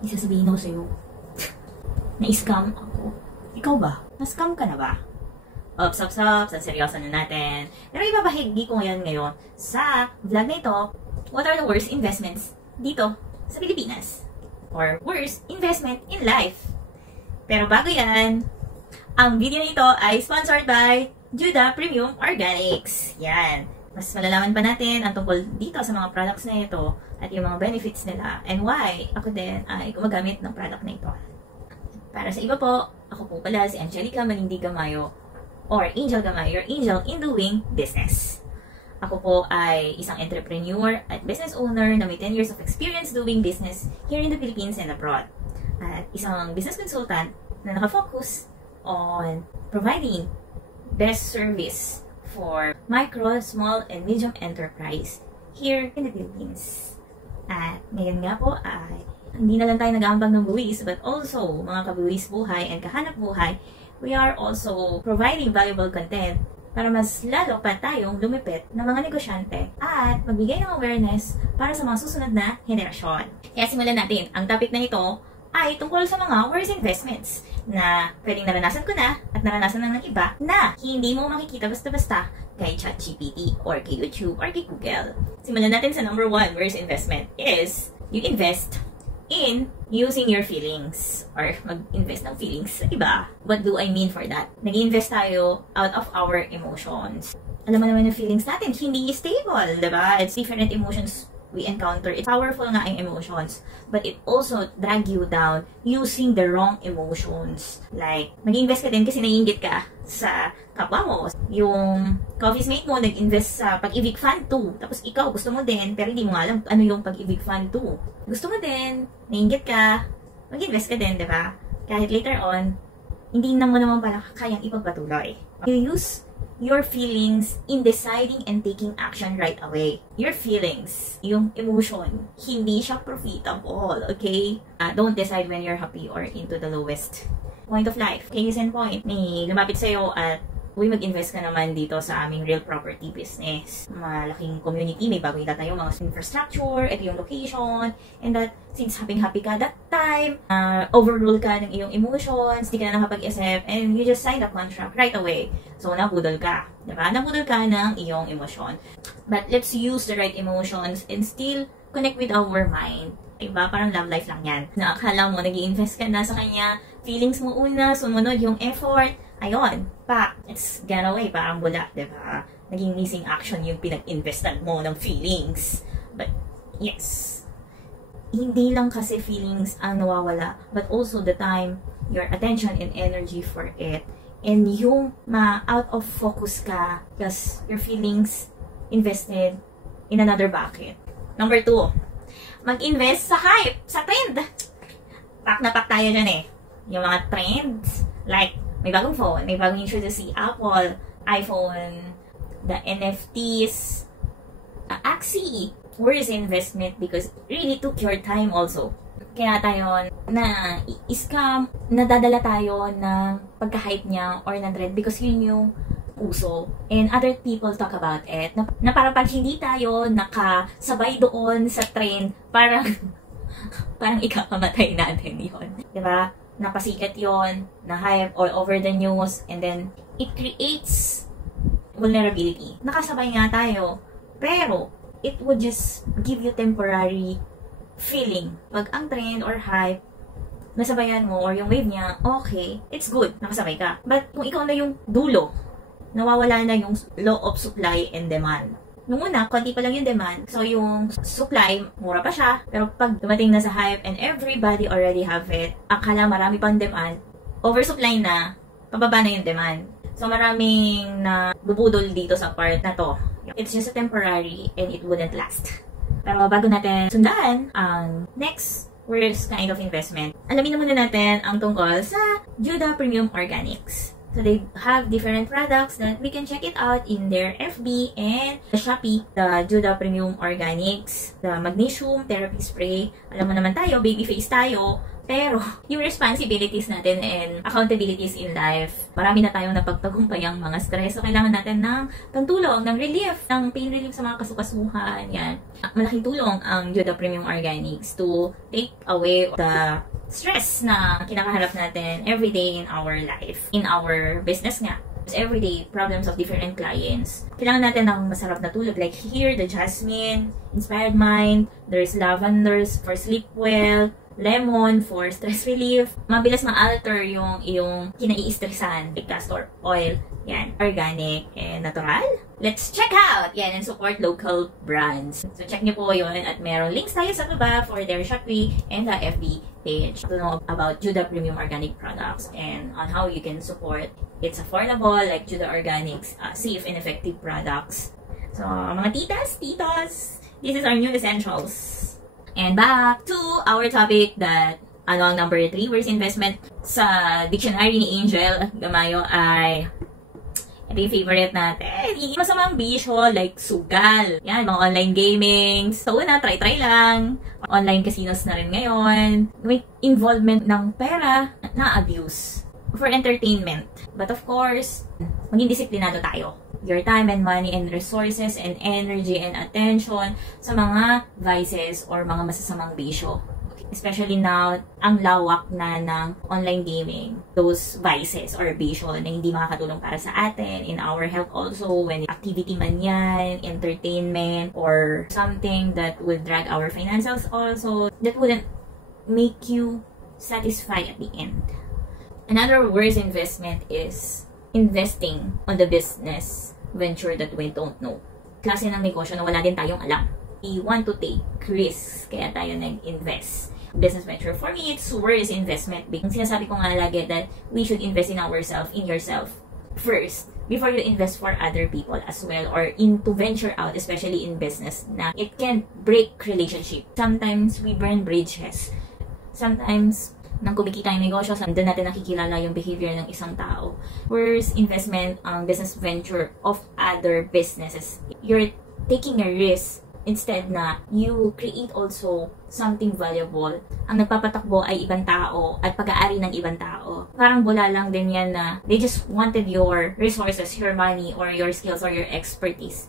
Isasabihin ako sa'yo, na-scam ako. Ikaw ba? Na-scam ka na ba? Ops. Seryoso na natin. Pero ibabahagi ko ngayon sa vlog na ito, what are the worst investments dito sa Pilipinas? Or worst investment in life. Pero bago yan, ang video nito ay sponsored by Judah Premium Organics. Yan. Mas malalaman pa natin ang tungkol dito sa mga products na ito at yung mga benefits nila and why ako din ay gumagamit ng product na ito. Para sa iba po, ako po pala si Angelica Malindi Gamayo or Angel Gamayo, your angel in doing business. Ako po ay isang entrepreneur at business owner na may 10 years of experience doing business here in the Philippines and abroad. At isang business consultant na nakafocus on providing best service for micro, small, and medium enterprise here in the Philippines. At ngayon nga po ay hindi na lang tayo nag-aambag ng buwis but also mga kabuwis buhay and kahanap buhay, we are also providing valuable content para mas lalo pa tayong lumipit ng mga negosyante at magbigay ng awareness para sa mga susunod na henerasyon. Kaya simulan natin. Ang topic na ito ay tungkol sa mga worst investments na pwedeng naranasan ko na at naranasan ng iba na hindi mo makikita basta-basta kay ChatGPT or kay YouTube or kay Google. Simulan natin sa number 1 worst investment is you invest in using your feelings or mag-invest ng feelings sa iba. What do I mean for that? Nag-invest tayo out of our emotions. Alam mo naman yung feelings natin, hindi stable, diba? It's different emotions we encounter. It's powerful nga ang emotions, but it also drag you down using the wrong emotions. Like, nag-invest ka din kasi naiinggit ka sa kapwa mo. Yung coffee's mate mo, nag-invest sa Pag-ibig Fund 2. Tapos ikaw, gusto mo din, pero hindi mo alam ano yung Pag-ibig Fund 2. Gusto mo din, naiinggit ka, mag-invest ka din, diba? Kahit later on, hindi na mo naman pala kayang ipagpatuloy. You use your feelings in deciding and taking action right away. Your feelings, yung emotion, hindi siya profitable, okay? Don't decide when you're happy or into the lowest point of life. Case in point, may lumapit sa'yo at uy, mag-invest ka naman dito sa aming real property business. Malaking community, may bago tayo mga infrastructure, ito yung location, and that since happy ka that time, overrule ka ng iyong emotions, di ka na nakapag-isip, and you just sign the contract right away. So, nabudol ka. Diba? Nabudol ka ng iyong emosyon. But let's use the right emotions and still connect with our mind. Diba? Parang love life lang yan. Na akala mo, nag-i-invest ka na sa kanya, feelings mo una, sumunod yung effort, ayun, it's gone away, parang bula, diba? Naging missing action yung pinag-investan mo ng feelings. But, yes, hindi lang kasi feelings ang nawawala, but also the time, your attention and energy for it, and yung out of focus ka because your feelings invested in another bucket. Number 2, mag-invest sa hype, sa trend. Pak na pak tayo dyan eh. Yung mga trends, like, may bagong phone, may bagong introduce si Apple, iPhone, the NFTs, Axie. Worst investment because it really took your time also. Kaya tayo na scam, nadadala tayo ng pagka-hype niya or ng trend because yun yung uso. And other people talk about it. Na parang pag hindi tayo nakasabay doon sa trend, parang ikakamatay natin yun. Diba? Napasikat yon, na-hype all over the news, and then it creates vulnerability. Nakasabay nga tayo, pero it would just give you temporary feeling. Pag ang trend or hype, nasabayan mo, or yung wave niya, okay, it's good, nakasabay ka. But kung ikaw na yung dulo, nawawala na yung law of supply and demand. Nung una, konti pa lang yung demand. So, yung supply, mura pa siya. Pero pag dumating na sa hype and everybody already have it, akala marami pang demand, oversupply na, pababa na yung demand. So, maraming na bubudol dito sa part na to. It's just a temporary and it wouldn't last. Pero bago natin sundan ang next worst kind of investment, alamin na muna natin ang tungkol sa Judah Premium Organics. So they have different products that we can check it out in their FB and the Shopee. The Judah Premium Organics, the Magnesium Therapy Spray. Alam mo naman tayo, baby face tayo. Pero, yung responsibilities natin and accountabilities in life, marami na tayong napagtagumpayang mga stress. So, kailangan natin ng pantulong, ng relief, ng pain relief sa mga kasukasuhan. Yan. Malaking tulong ang Judah Premium Organics to take away the stress na kinakaharap natin every day in our life, in our business nga. Everyday problems of different clients. Kailangan natin ng masarap na tulog. Like here, the jasmine, inspired mind, there's lavenders for sleep well, lemon for stress relief. Mabilis ma-alter yung iyong kinai-stressan. Like castor oil. Yan. Organic and natural. Let's check out! Yan, and support local brands. So, check nyo po yun. At meron links tayo sa baba for their Shopee and the FB page to know about Judah Premium Organic products and on how you can support. It's affordable, like Judah Organics, safe and effective products. So, mga titas, titos, this is our new essentials. And back to our topic that, ano ang number 3, where's investment? Sa dictionary ni Angel Gamayo ay, ito yung favorite natin. Masamang bisyo, like sugal. Yan, mga online gaming. So, una, try lang. Online casinos na rin ngayon. May involvement ng pera na abuse for entertainment. But of course, maging disiplinado tayo. Your time and money and resources and energy and attention sa mga vices or mga masasamang bisyo. Especially now, ang lawak na ng online gaming, those vices or bisyo na hindi makakatulong para sa atin, in our health also, when activity man yan, entertainment, or something that will drag our financials also, that wouldn't make you satisfied at the end. Another worst investment is investing on the business venture that we don't know. Klase ng negosyo na wala din tayong alam. We want to take risks, kaya tayo nag-invest. Business venture, for me, it's worst investment. Sinasabi ko nga lagi that we should invest in ourselves, in yourself first, before you invest for other people as well, or into venture out, especially in business, na it can break relationship. Sometimes we burn bridges. Sometimes nang kumikita yung negosyo, doon natin nakikilala yung behavior ng isang tao. Worst investment ang business venture of other businesses. You're taking a risk instead na you create also something valuable. Ang nagpapatakbo ay ibang tao at pag-aari ng ibang tao. Parang bula lang din yan na they just wanted your resources, your money, or your skills, or your expertise.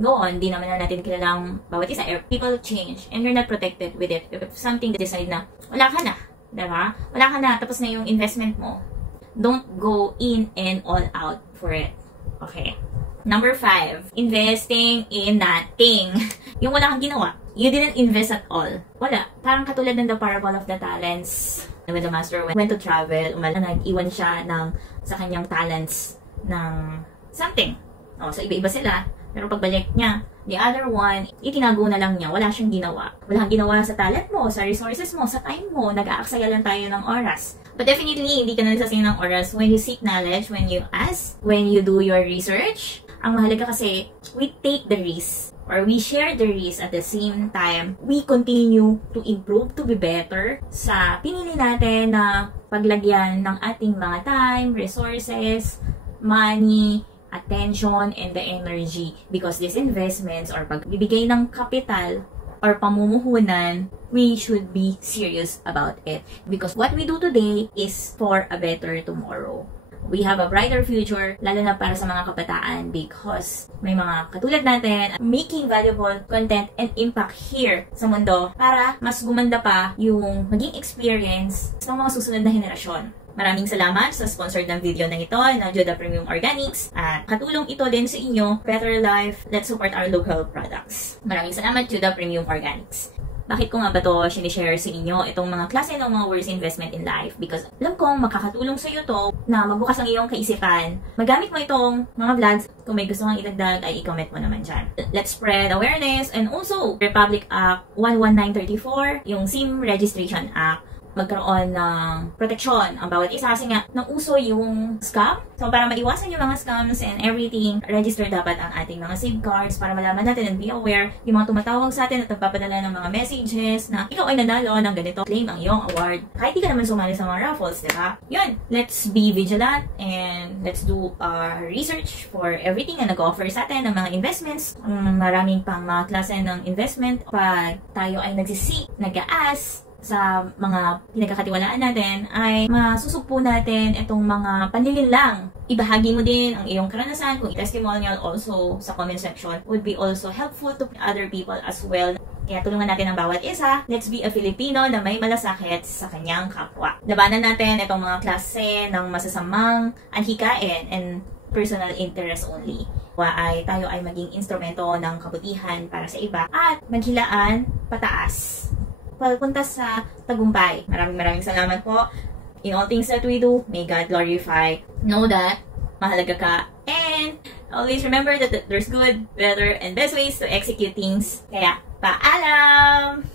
Go on, di naman na natin kilalang bawat isa. People change and you're not protected with it. If something to decide na wala ka na, diba? Wala ka na, tapos na yung investment mo. Don't go in and all out for it. Okay. Number 5, investing in nothing. Yung wala kang ginawa. You didn't invest at all. Wala. Parang katulad ng the parable of the talents. When the master went to travel, nag-iwan siya sa kanyang talents ng something. So iba-iba sila. Pero pagbalik niya, the other one, itinago na lang niya. Wala siyang ginawa. Wala kang ginawa sa talent mo, sa resources mo, sa time mo. Nag-aaksaya lang tayo ng oras. But definitely, hindi ka na nagsasayang ng oras when you seek knowledge, when you ask, when you do your research. Ang mahalaga kasi, we take the risk or we share the risk at the same time. We continue to improve, to be better sa pinili natin na paglagyan ng ating mga time, resources, money, attention, and the energy. Because these investments or pagbibigay ng kapital or pamumuhunan, we should be serious about it. Because what we do today is for a better tomorrow. We have a brighter future, lalo na para sa mga kabataan, because may mga katulad natin making valuable content and impact here sa mundo para mas gumanda pa yung maging experience ng mga susunod na henerasyon. Maraming salamat sa sponsor ng video na ito na Judah Premium Organics at katulong ito din sa inyo, better life, let's support our local products. Maraming salamat, Judah Premium Organics. Bakit ko nga ba ito sinishare sa inyo itong mga klase ng mga worst investment in life? Because alam kong makakatulong sa iyo to na magbukas ang iyong kaisipan. Magamit mo itong mga vlogs. Kung may gusto kang idagdag ay i-comment mo naman dyan. Let's spread awareness and also Republic Act 11934, yung SIM Registration Act. Magkaroon ng proteksyon ang bawat isa kasi nga nauso yung scam. So para maiwasan yung mga scams and everything, register dapat ang ating mga SIM cards para malaman natin and be aware yung mga tumatawag sa atin at nagpapadala ng mga messages na ikaw ay nanalo ng ganito, claim ang iyong award. Kahit di ka naman sumali sa mga raffles, diba? Yun, let's be vigilant and let's do research for everything na nag-offer sa atin ng mga investments. Maraming pang mga klase ng investment pag tayo ay nagsisik, nag-a-ask sa mga pinagkakatiwalaan natin ay masusugpo natin itong mga panlilinlang. Ibahagi mo din ang iyong karanasan kung testimonial also sa comment section would be also helpful to other people as well. Kaya tulungan natin ang bawat isa. Let's be a Filipino na may malasakit sa kanyang kapwa. Labanan natin itong mga klase ng masasamang anhikain and personal interest only. Tayo ay maging instrumento ng kabutihan para sa iba at maghilaan pataas. Papunta sa tagumpay. Maraming salamat po. In all things that we do, may God glorify. Know that mahalaga ka. And always remember that there's good, better, and best ways to execute things. Kaya, paalam!